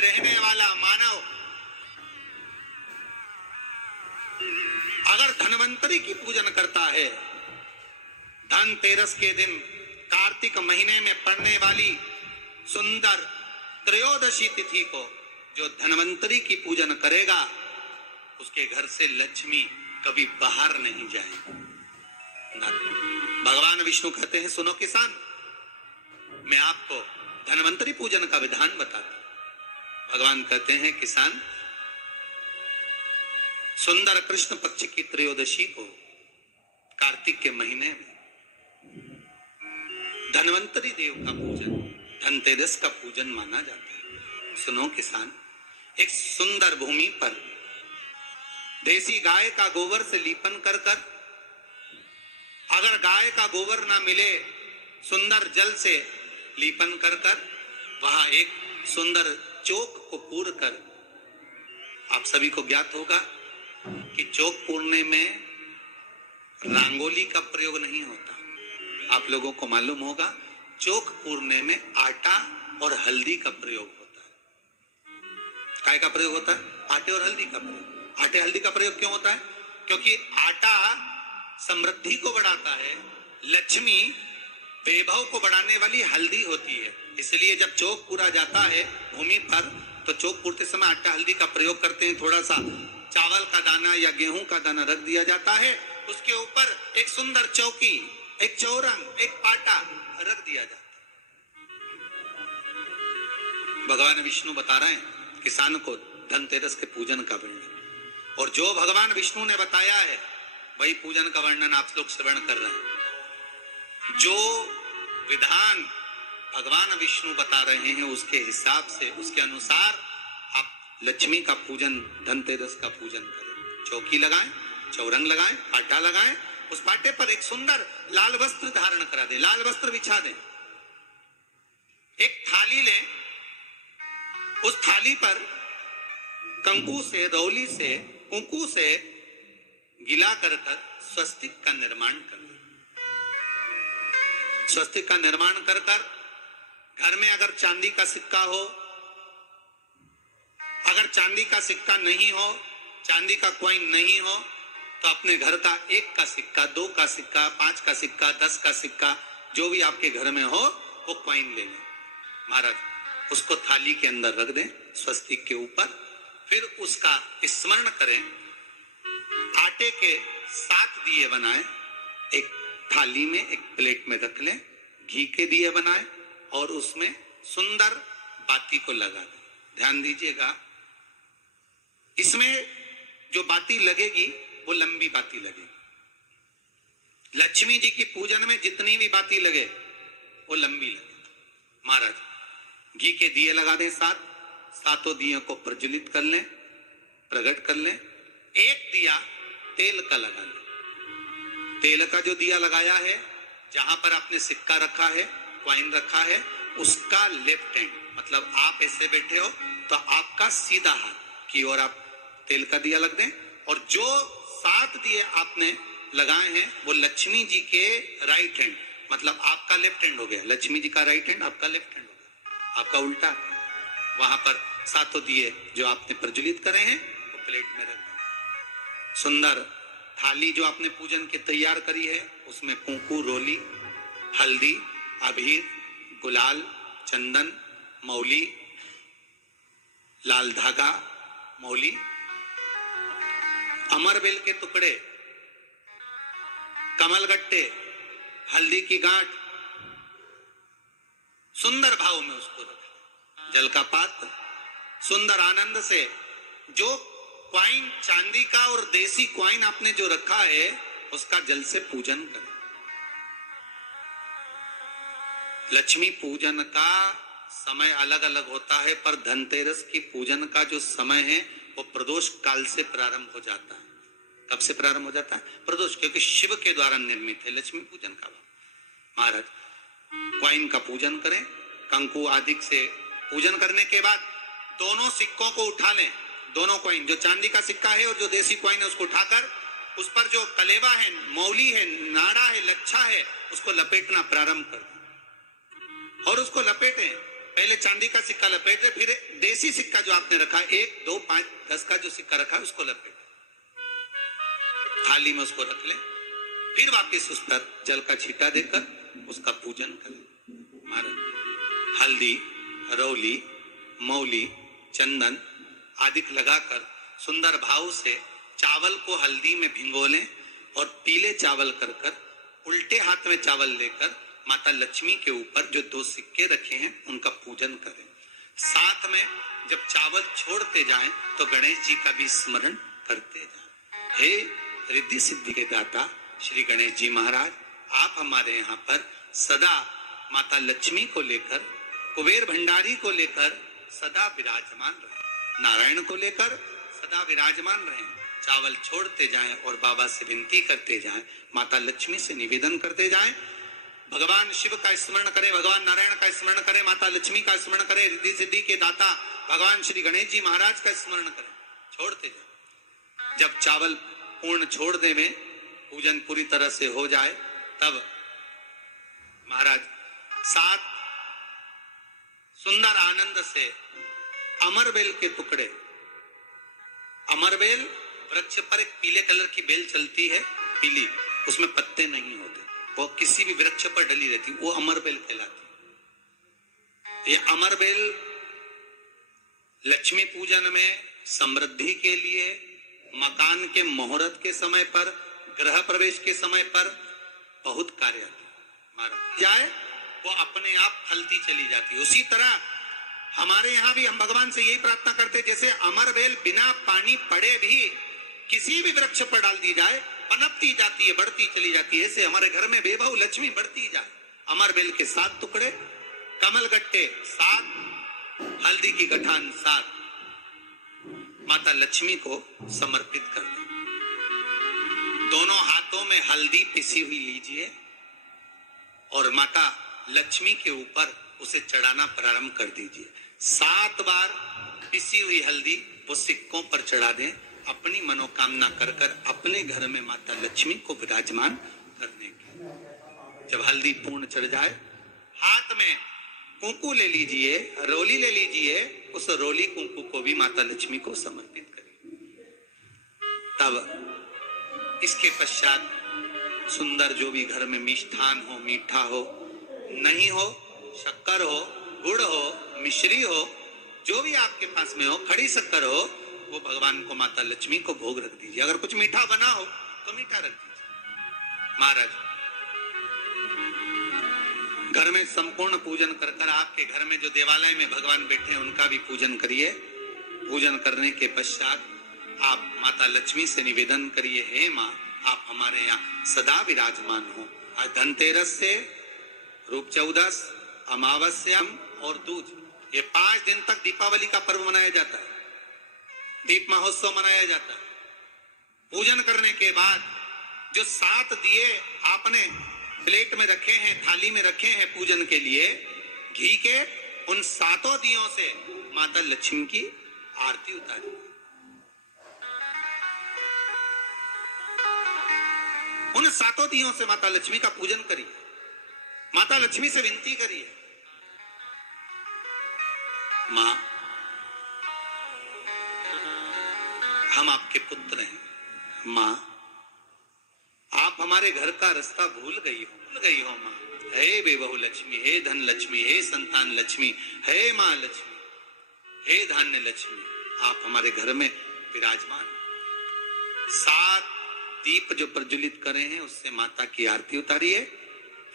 रहने वाला मानव अगर धनवंतरी की पूजन करता है, धनतेरस के दिन कार्तिक महीने में पड़ने वाली सुंदर त्रयोदशी तिथि को जो धनवंतरी की पूजन करेगा, उसके घर से लक्ष्मी कभी बाहर नहीं जाएगी। भगवान विष्णु कहते हैं, सुनो किसान, मैं आपको धनवंतरी पूजन का विधान बताता हूं। भगवान कहते हैं, किसान, सुंदर कृष्ण पक्ष की त्रयोदशी को कार्तिक के महीने में धनवंतरी देव का पूजन, धनतेरस का पूजन माना जाता है। सुनो किसान, एक सुंदर भूमि पर देसी गाय का गोबर से लीपन कर कर, अगर गाय का गोबर ना मिले, सुंदर जल से लीपन कर कर वहां एक सुंदर चौक को पूर कर, आप सभी को ज्ञात होगा कि चौक पूरने में रंगोली का प्रयोग नहीं होता। आप लोगों को मालूम होगा, चौक पूरने में आटा और हल्दी का प्रयोग होता है। काय का प्रयोग होता है? आटे और हल्दी का प्रयोग। आटे हल्दी का प्रयोग क्यों होता है? क्योंकि आटा समृद्धि को बढ़ाता है, लक्ष्मी वैभव को बढ़ाने वाली हल्दी होती है। इसलिए जब चौक पूरा जाता है भूमि पर, तो चौक पूरते समय आटा हल्दी का प्रयोग करते हैं। थोड़ा सा चावल का दाना या गेहूं का दाना रख दिया जाता है, उसके ऊपर एक सुंदर चौकी, एक चौरंग, एक पाटा रख दिया जाता है। भगवान विष्णु बता रहे हैं किसान को धनतेरस के पूजन का वर्णन, और जो भगवान विष्णु ने बताया है वही पूजन का वर्णन आप लोग श्रवण कर रहे हैं। जो विधान भगवान विष्णु बता रहे हैं उसके हिसाब से, उसके अनुसार आप लक्ष्मी का पूजन, धनतेरस का पूजन करें। चौकी लगाएं, चौरंग लगाएं, पाटा लगाएं, उस पाटे पर एक सुंदर लाल वस्त्र धारण करा दें, लाल वस्त्र बिछा दें। एक थाली लें, उस थाली पर कंकु से, रौली से, कुंकू से गिला कर स्वस्तिक का निर्माण करें। स्वस्तिक का निर्माण कर घर में अगर चांदी का सिक्का हो, अगर चांदी का सिक्का नहीं हो, चांदी का कॉइन नहीं हो, तो अपने घर का 1 का सिक्का, 2 का सिक्का, 5 का सिक्का, 10 का सिक्का, जो भी आपके घर में हो वो कॉइन ले लें महाराज, उसको थाली के अंदर रख दें स्वस्तिक के ऊपर। फिर उसका स्मरण करें, आटे के 7 दिए बनाएं, एक थाली में, एक प्लेट में रख लें, घी के दिए बनाएं और उसमें सुंदर बाती को लगा दें। ध्यान दीजिएगा, इसमें जो बाती लगेगी वो लंबी बाती लगेगी। लक्ष्मी जी की पूजन में जितनी भी बाती लगे वो लंबी लगे। महाराज घी के दिए लगा दें 7, सातों दियों को प्रज्वलित कर लें, प्रकट कर लें। एक दिया तेल का लगा लें। तेल का जो दिया लगाया है, जहां पर आपने सिक्का रखा है, कॉइन रखा है, उसका लेफ्ट हैंड, मतलब आप ऐसे बैठे हो तो आपका सीधा हाथ की ओर आप तेल का दिया लग दें। और जो 7 दिए आपने लगाए हैं वो लक्ष्मी जी के राइट हैंड, मतलब आपका लेफ्ट हैंड हो गया, लक्ष्मी जी का राइट हैंड, आपका लेफ्ट हैंड हो गया, आपका उल्टा। वहां पर 7 दिए जो आपने प्रज्वलित करे हैं वो प्लेट में रख दें। सुंदर थाली जो आपने पूजन के तैयार करी है, उसमें कुंकू, रोली, हल्दी, अबीर, गुलाल, चंदन, मौली, लाल धागा, मौली, अमरबेल के टुकड़े, कमलगट्टे, हल्दी की गांठ, सुंदर भाव में उसको रखें। जल का पात्र, सुंदर आनंद से जो क्वाइन चांदी का और देसी क्वाइन आपने जो रखा है उसका जल से पूजन करें। लक्ष्मी पूजन का समय अलग अलग होता है, पर धनतेरस की पूजन का जो समय है वो प्रदोष काल से प्रारंभ हो जाता है। कब से प्रारंभ हो जाता है? प्रदोष, क्योंकि शिव के द्वारा निर्मित है लक्ष्मी पूजन का। महाराज क्वाइन का पूजन करें, कंकु आदि से पूजन करने के बाद दोनों सिक्कों को उठा लें। दोनों कॉइन, जो चांदी का सिक्का है और जो देसी कॉइन है, उसको उठाकर उस पर जो कलेवा है, मौली है, नाड़ा है, लच्छा है, उसको लपेटना प्रारंभ कर दें और उसको लपेटें। पहले चांदी का सिक्का लपेट दे, फिर देसी सिक्का जो आपने रखा 1, 2, 5, 10 का जो सिक्का रखा है उसको लपेट, थाली में उसको रख ले, फिर वापस उस पर जल का छींटा देकर उसका पूजन करें। महाराज हल्दी, रौली, मौली, चंदन आदि लगाकर सुंदर भाव से चावल को हल्दी में भिगो लें और पीले चावल कर कर उल्टे हाथ में चावल लेकर माता लक्ष्मी के ऊपर जो 2 सिक्के रखे हैं उनका पूजन करें। साथ में जब चावल छोड़ते जाएं तो गणेश जी का भी स्मरण करते जाएं। हे रिद्धि सिद्धि के दाता श्री गणेश जी महाराज, आप हमारे यहाँ पर सदा माता लक्ष्मी को लेकर, कुबेर भंडारी को लेकर सदा विराजमान रहे, नारायण को लेकर सदा विराजमान रहे। चावल छोड़ते जाएं और बाबा से विनती करते जाएं, माता लक्ष्मी से निवेदन करते जाएं, भगवान शिव का स्मरण करें, भगवान नारायण का स्मरण करें, माता लक्ष्मी का स्मरण करें, रिद्धि सिद्धि के दाता भगवान श्री गणेश जी महाराज का स्मरण करें, छोड़ते जाएं। जब चावल पूर्ण छोड़ देवे, पूजन पूरी तरह से हो जाए, तब महाराज 7 सुंदर आनंद से अमरबेल के टुकड़े, अमरबेल वृक्ष पर एक पीले कलर की बेल चलती है, पीली, उसमें पत्ते नहीं होते, वो किसी भी वृक्ष पर डली रहती, वो अमरबेल कहलाती। ये अमरबेल लक्ष्मी पूजन में, समृद्धि के लिए, मकान के मुहूर्त के समय पर, गृह प्रवेश के समय पर बहुत कार्य आती जाए, वो अपने आप फलती चली जाती है। उसी तरह हमारे यहाँ भी हम भगवान से यही प्रार्थना करते, जैसे अमरबेल बिना पानी पड़े भी किसी भी वृक्ष पर डाल दी जाए, पनपती जाती है, बढ़ती चली जाती है, ऐसे हमारे घर में बेबहू लक्ष्मी बढ़ती जाए। अमरबेल के 7 टुकड़े, कमल गट्टे 7, हल्दी की गठान 7 माता लक्ष्मी को समर्पित कर दें। दोनों हाथों में हल्दी पिसी हुई लीजिए और माता लक्ष्मी के ऊपर उसे चढ़ाना प्रारंभ कर दीजिए। 7 बार पिसी हुई हल्दी वो सिक्कों पर चढ़ा दें, अपनी मनोकामना कर कर अपने घर में माता लक्ष्मी को विराजमान करने की। जब हल्दी पूर्ण चढ़ जाए, हाथ में कुंकू ले लीजिए, रोली ले लीजिए, उस रोली कुंकू को भी माता लक्ष्मी को समर्पित करिए। तब इसके पश्चात सुंदर जो भी घर में मिष्ठान हो, मीठा हो, नहीं हो, शक्कर हो, गुड़ हो, मिश्री हो, जो भी आपके पास में हो, खड़ी शक्कर हो, वो भगवान को, माता लक्ष्मी को भोग रख दीजिए। अगर कुछ मीठा बना हो तो मीठा रख दीजिए। महाराज घर में संपूर्ण पूजन कर कर आपके घर में जो देवालय में भगवान बैठे हैं उनका भी पूजन करिए। पूजन करने के पश्चात आप माता लक्ष्मी से निवेदन करिए, हे माँ, आप हमारे यहाँ सदा विराजमान हो। आज धनतेरस से रूप 14, अमावस्या और दूज, ये 5 दिन तक दीपावली का पर्व मनाया जाता है, दीप महोत्सव मनाया जाता है। पूजन करने के बाद जो 7 दिए आपने प्लेट में रखे हैं, थाली में रखे हैं पूजन के लिए, घी के, उन 7 दियों से माता लक्ष्मी की आरती उतारी। उन 7 दियों से माता लक्ष्मी का पूजन करिए, माता लक्ष्मी से विनती करिए, मां, हम आपके पुत्र हैं, मां, आप हमारे घर का रास्ता भूल गई हो मां। हे बेबहू लक्ष्मी, हे धन लक्ष्मी, हे संतान लक्ष्मी, हे मां लक्ष्मी, हे धान्य लक्ष्मी, आप हमारे घर में विराजमान। 7 दीप जो प्रज्वलित करे हैं उससे माता की आरती उतारिए।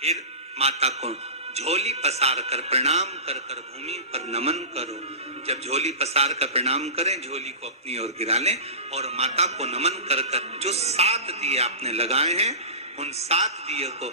फिर माता को झोली पसार कर प्रणाम कर कर भूमि पर नमन करो। जब झोली पसार कर प्रणाम करें, झोली को अपनी ओर गिरा लें और माता को नमन कर कर जो 7 दिए आपने लगाए हैं, उन 7 दिए को